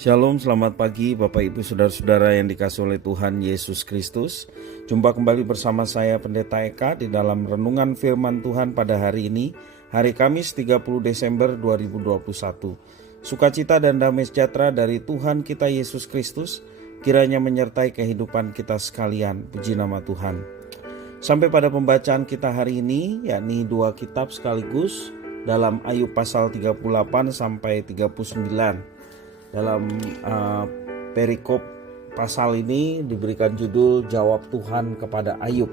Shalom, selamat pagi Bapak Ibu Saudara-saudara yang dikasihi oleh Tuhan Yesus Kristus. Jumpa kembali bersama saya Pendeta Eka di dalam renungan firman Tuhan pada hari ini, hari Kamis 30 Desember 2021. Sukacita dan damai sejahtera dari Tuhan kita Yesus Kristus kiranya menyertai kehidupan kita sekalian. Puji nama Tuhan. Sampai pada pembacaan kita hari ini, yakni dua kitab sekaligus dalam Ayub pasal 38 sampai 39. Dalam perikop pasal ini diberikan judul Jawab Tuhan kepada Ayub.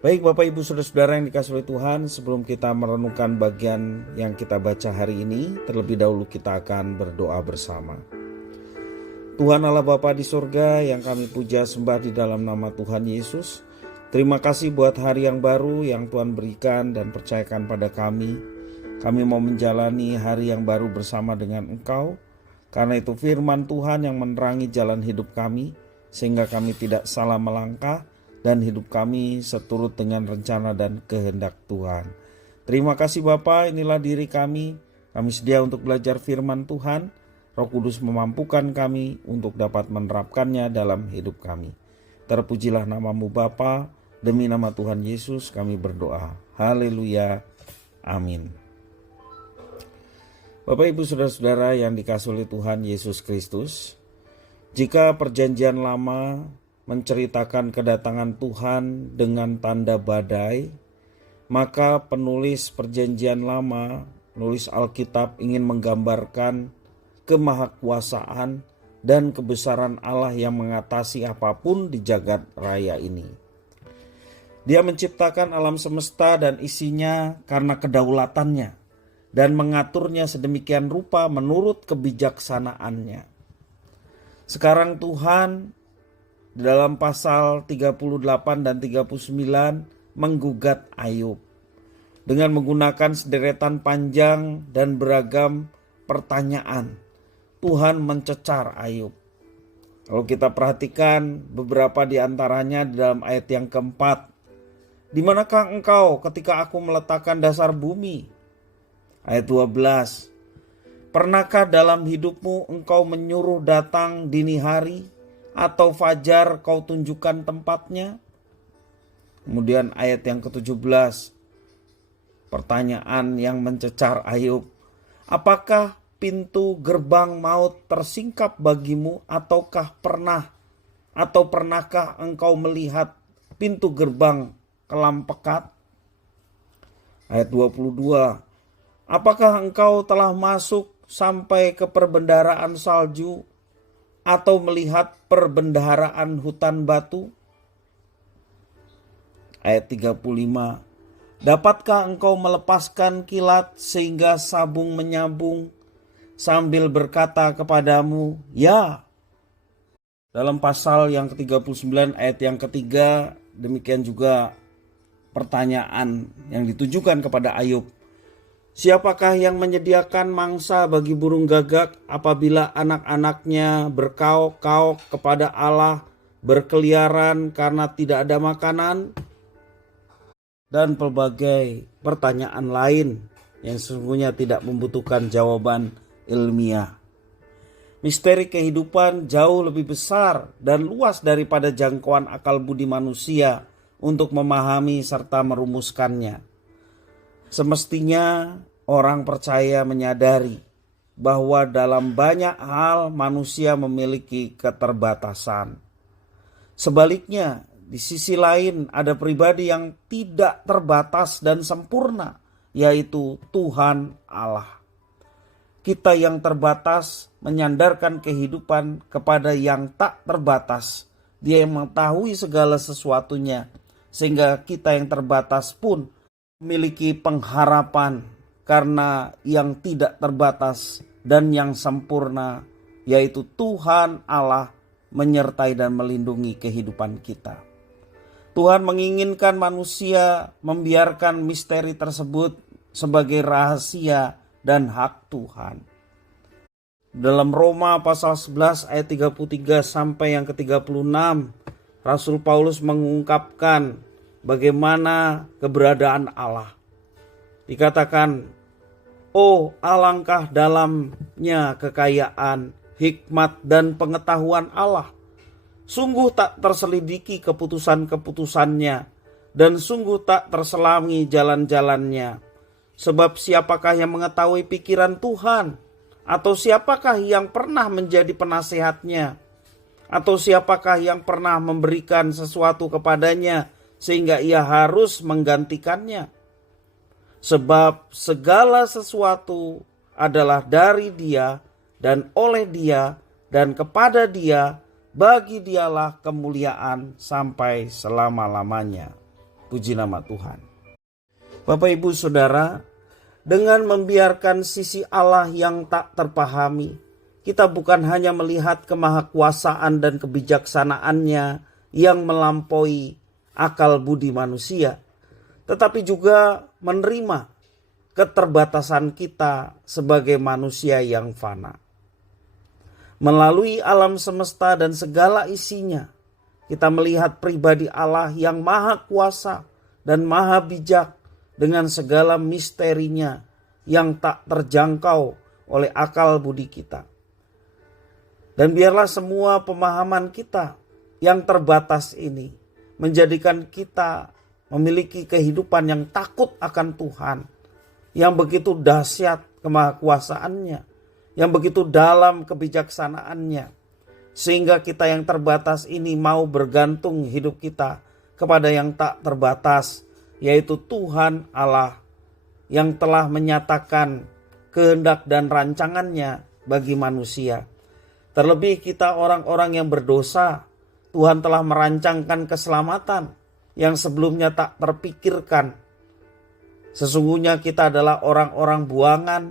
Baik Bapak Ibu Saudara-saudara yang dikasihi oleh Tuhan, sebelum kita merenungkan bagian yang kita baca hari ini, terlebih dahulu kita akan berdoa bersama. Tuhan Allah Bapa di surga yang kami puja sembah di dalam nama Tuhan Yesus, terima kasih buat hari yang baru yang Tuhan berikan dan percayakan pada kami. Kami mau menjalani hari yang baru bersama dengan Engkau. Karena itu firman Tuhan yang menerangi jalan hidup kami, sehingga kami tidak salah melangkah dan hidup kami seturut dengan rencana dan kehendak Tuhan. Terima kasih Bapa, inilah diri kami. Kami sedia untuk belajar firman Tuhan. Roh Kudus memampukan kami untuk dapat menerapkannya dalam hidup kami. Terpujilah namamu Bapa, demi nama Tuhan Yesus kami berdoa. Haleluya. Amin. Bapak Ibu Saudara-saudara yang dikasihi oleh Tuhan Yesus Kristus, jika perjanjian lama menceritakan kedatangan Tuhan dengan tanda badai, maka penulis perjanjian lama, penulis Alkitab ingin menggambarkan kemahakuasaan dan kebesaran Allah yang mengatasi apapun di jagat raya ini. Dia menciptakan alam semesta dan isinya karena kedaulatannya, dan mengaturnya sedemikian rupa menurut kebijaksanaannya. Sekarang Tuhan dalam pasal 38 dan 39 menggugat Ayub dengan menggunakan sederetan panjang dan beragam pertanyaan. Tuhan mencecar Ayub. Kalau kita perhatikan beberapa di antaranya di dalam ayat yang keempat. Di manakah engkau ketika aku meletakkan dasar bumi? Ayat 12. Pernahkah dalam hidupmu engkau menyuruh datang dini hari atau fajar kau tunjukkan tempatnya? Kemudian ayat yang ke-17. Pertanyaan yang mencecar Ayub. Apakah pintu gerbang maut tersingkap bagimu pernahkah engkau melihat pintu gerbang kelam pekat? Ayat 22. Apakah engkau telah masuk sampai ke perbendaharaan salju atau melihat perbendaharaan hutan batu? Ayat 35. Dapatkah engkau melepaskan kilat sehingga sabung menyambung sambil berkata kepadamu, ya? Dalam pasal yang ke-39 ayat yang ketiga, demikian juga pertanyaan yang ditujukan kepada Ayub. Siapakah yang menyediakan mangsa bagi burung gagak apabila anak-anaknya berkaok-kaok kepada Allah, berkeliaran karena tidak ada makanan? Dan pelbagai pertanyaan lain yang sesungguhnya tidak membutuhkan jawaban ilmiah. Misteri kehidupan jauh lebih besar dan luas daripada jangkauan akal budi manusia untuk memahami serta merumuskannya. Semestinya orang percaya menyadari bahwa dalam banyak hal manusia memiliki keterbatasan. Sebaliknya, di sisi lain ada pribadi yang tidak terbatas dan sempurna, yaitu Tuhan Allah. Kita yang terbatas menyandarkan kehidupan kepada yang tak terbatas. Dia yang mengetahui segala sesuatunya, sehingga kita yang terbatas pun memiliki pengharapan karena yang tidak terbatas dan yang sempurna, yaitu Tuhan Allah menyertai dan melindungi kehidupan kita. Tuhan menginginkan manusia membiarkan misteri tersebut sebagai rahasia dan hak Tuhan. Dalam Roma pasal 11 ayat 33 sampai yang ke-36, Rasul Paulus mengungkapkan bagaimana keberadaan Allah. Dikatakan, oh alangkah dalamnya kekayaan hikmat dan pengetahuan Allah. Sungguh tak terselidiki keputusan-keputusannya, dan sungguh tak terselami jalan-jalannya. Sebab siapakah yang mengetahui pikiran Tuhan? Atau siapakah yang pernah menjadi penasehatnya? Atau siapakah yang pernah memberikan sesuatu kepadanya sehingga ia harus menggantikannya? Sebab segala sesuatu adalah dari Dia dan oleh Dia dan kepada Dia, bagi Dialah kemuliaan sampai selama-lamanya. Puji nama Tuhan. Bapak Ibu Saudara, dengan membiarkan sisi Allah yang tak terpahami, kita bukan hanya melihat kemahakuasaan dan kebijaksanaannya yang melampaui akal budi manusia, tetapi juga menerima keterbatasan kita sebagai manusia yang fana. Melalui alam semesta dan segala isinya, kita melihat pribadi Allah yang maha kuasa dan maha bijak dengan segala misterinya yang tak terjangkau oleh akal budi kita. Dan biarlah semua pemahaman kita yang terbatas ini menjadikan kita memiliki kehidupan yang takut akan Tuhan, yang begitu dahsyat kemahakuasaannya, yang begitu dalam kebijaksanaannya, sehingga kita yang terbatas ini mau bergantung hidup kita kepada yang tak terbatas, yaitu Tuhan Allah yang telah menyatakan kehendak dan rancangannya bagi manusia. Terlebih kita orang-orang yang berdosa, Tuhan telah merancangkan keselamatan yang sebelumnya tak terpikirkan. Sesungguhnya kita adalah orang-orang buangan,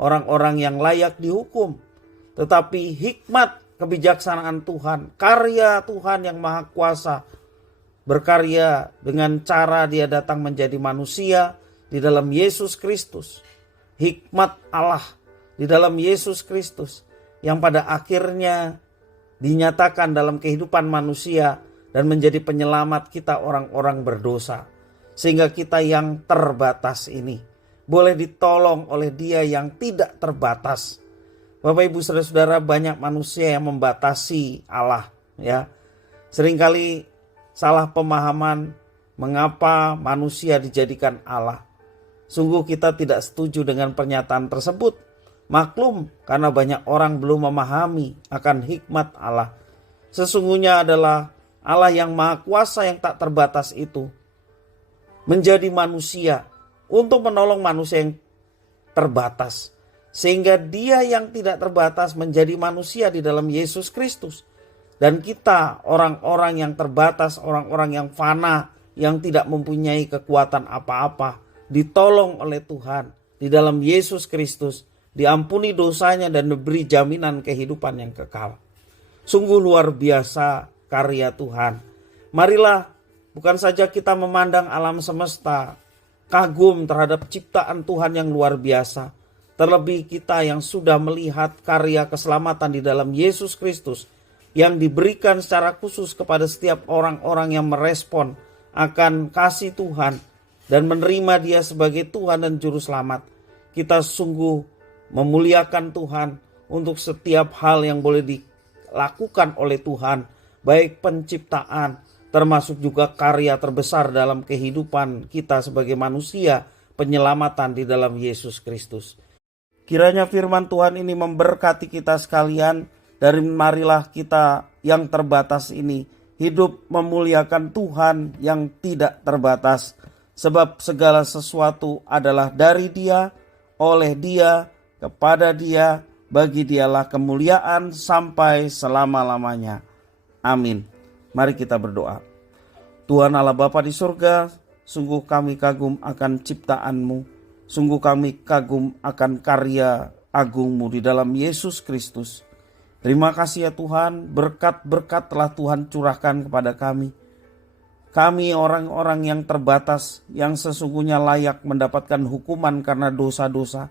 orang-orang yang layak dihukum. Tetapi hikmat kebijaksanaan Tuhan, karya Tuhan yang maha kuasa, berkarya dengan cara Dia datang menjadi manusia di dalam Yesus Kristus. Hikmat Allah di dalam Yesus Kristus yang pada akhirnya dinyatakan dalam kehidupan manusia dan menjadi penyelamat kita orang-orang berdosa. Sehingga kita yang terbatas ini boleh ditolong oleh Dia yang tidak terbatas. Bapak Ibu Saudara-saudara, banyak manusia yang membatasi Allah, ya. Seringkali salah pemahaman mengapa manusia dijadikan Allah. Sungguh kita tidak setuju dengan pernyataan tersebut. Maklum, karena banyak orang belum memahami akan hikmat Allah. Sesungguhnya adalah Allah yang maha kuasa yang tak terbatas itu menjadi manusia untuk menolong manusia yang terbatas. Sehingga Dia yang tidak terbatas menjadi manusia di dalam Yesus Kristus. Dan kita orang-orang yang terbatas, orang-orang yang fana, yang tidak mempunyai kekuatan apa-apa, ditolong oleh Tuhan di dalam Yesus Kristus, diampuni dosanya dan diberi jaminan kehidupan yang kekal. Sungguh luar biasa karya Tuhan. Marilah bukan saja kita memandang alam semesta, kagum terhadap ciptaan Tuhan yang luar biasa. Terlebih kita yang sudah melihat karya keselamatan di dalam Yesus Kristus yang diberikan secara khusus kepada setiap orang-orang yang merespon akan kasih Tuhan dan menerima Dia sebagai Tuhan dan Juru Selamat. Kita sungguh memuliakan Tuhan untuk setiap hal yang boleh dilakukan oleh Tuhan, baik penciptaan termasuk juga karya terbesar dalam kehidupan kita sebagai manusia, penyelamatan di dalam Yesus Kristus. Kiranya firman Tuhan ini memberkati kita sekalian. Dari marilah kita yang terbatas ini hidup memuliakan Tuhan yang tidak terbatas, sebab segala sesuatu adalah dari Dia, oleh Dia, kepada Dia, bagi Dialah kemuliaan sampai selama-lamanya. Amin. Mari kita berdoa. Tuhan Allah Bapa di surga, sungguh kami kagum akan ciptaan-Mu. Sungguh kami kagum akan karya agung-Mu di dalam Yesus Kristus. Terima kasih ya Tuhan, berkat-berkat telah Tuhan curahkan kepada kami. Kami orang-orang yang terbatas, yang sesungguhnya layak mendapatkan hukuman karena dosa-dosa.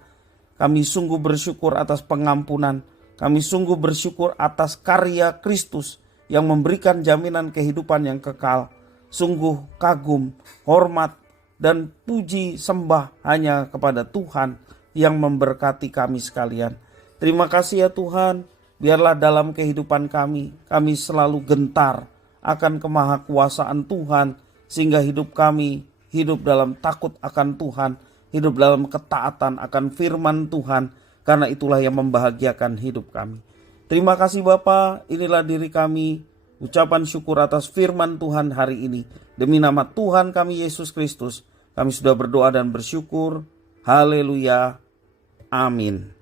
Kami sungguh bersyukur atas pengampunan. Kami sungguh bersyukur atas karya Kristus yang memberikan jaminan kehidupan yang kekal. Sungguh kagum, hormat, dan puji sembah hanya kepada Tuhan yang memberkati kami sekalian. Terima kasih ya Tuhan. Biarlah dalam kehidupan kami selalu gentar akan kemahakuasaan Tuhan, sehingga hidup kami hidup dalam takut akan Tuhan, hidup dalam ketaatan akan firman Tuhan, karena itulah yang membahagiakan hidup kami. Terima kasih Bapa, inilah diri kami, ucapan syukur atas firman Tuhan hari ini. Demi nama Tuhan kami Yesus Kristus, kami sudah berdoa dan bersyukur. Haleluya. Amin.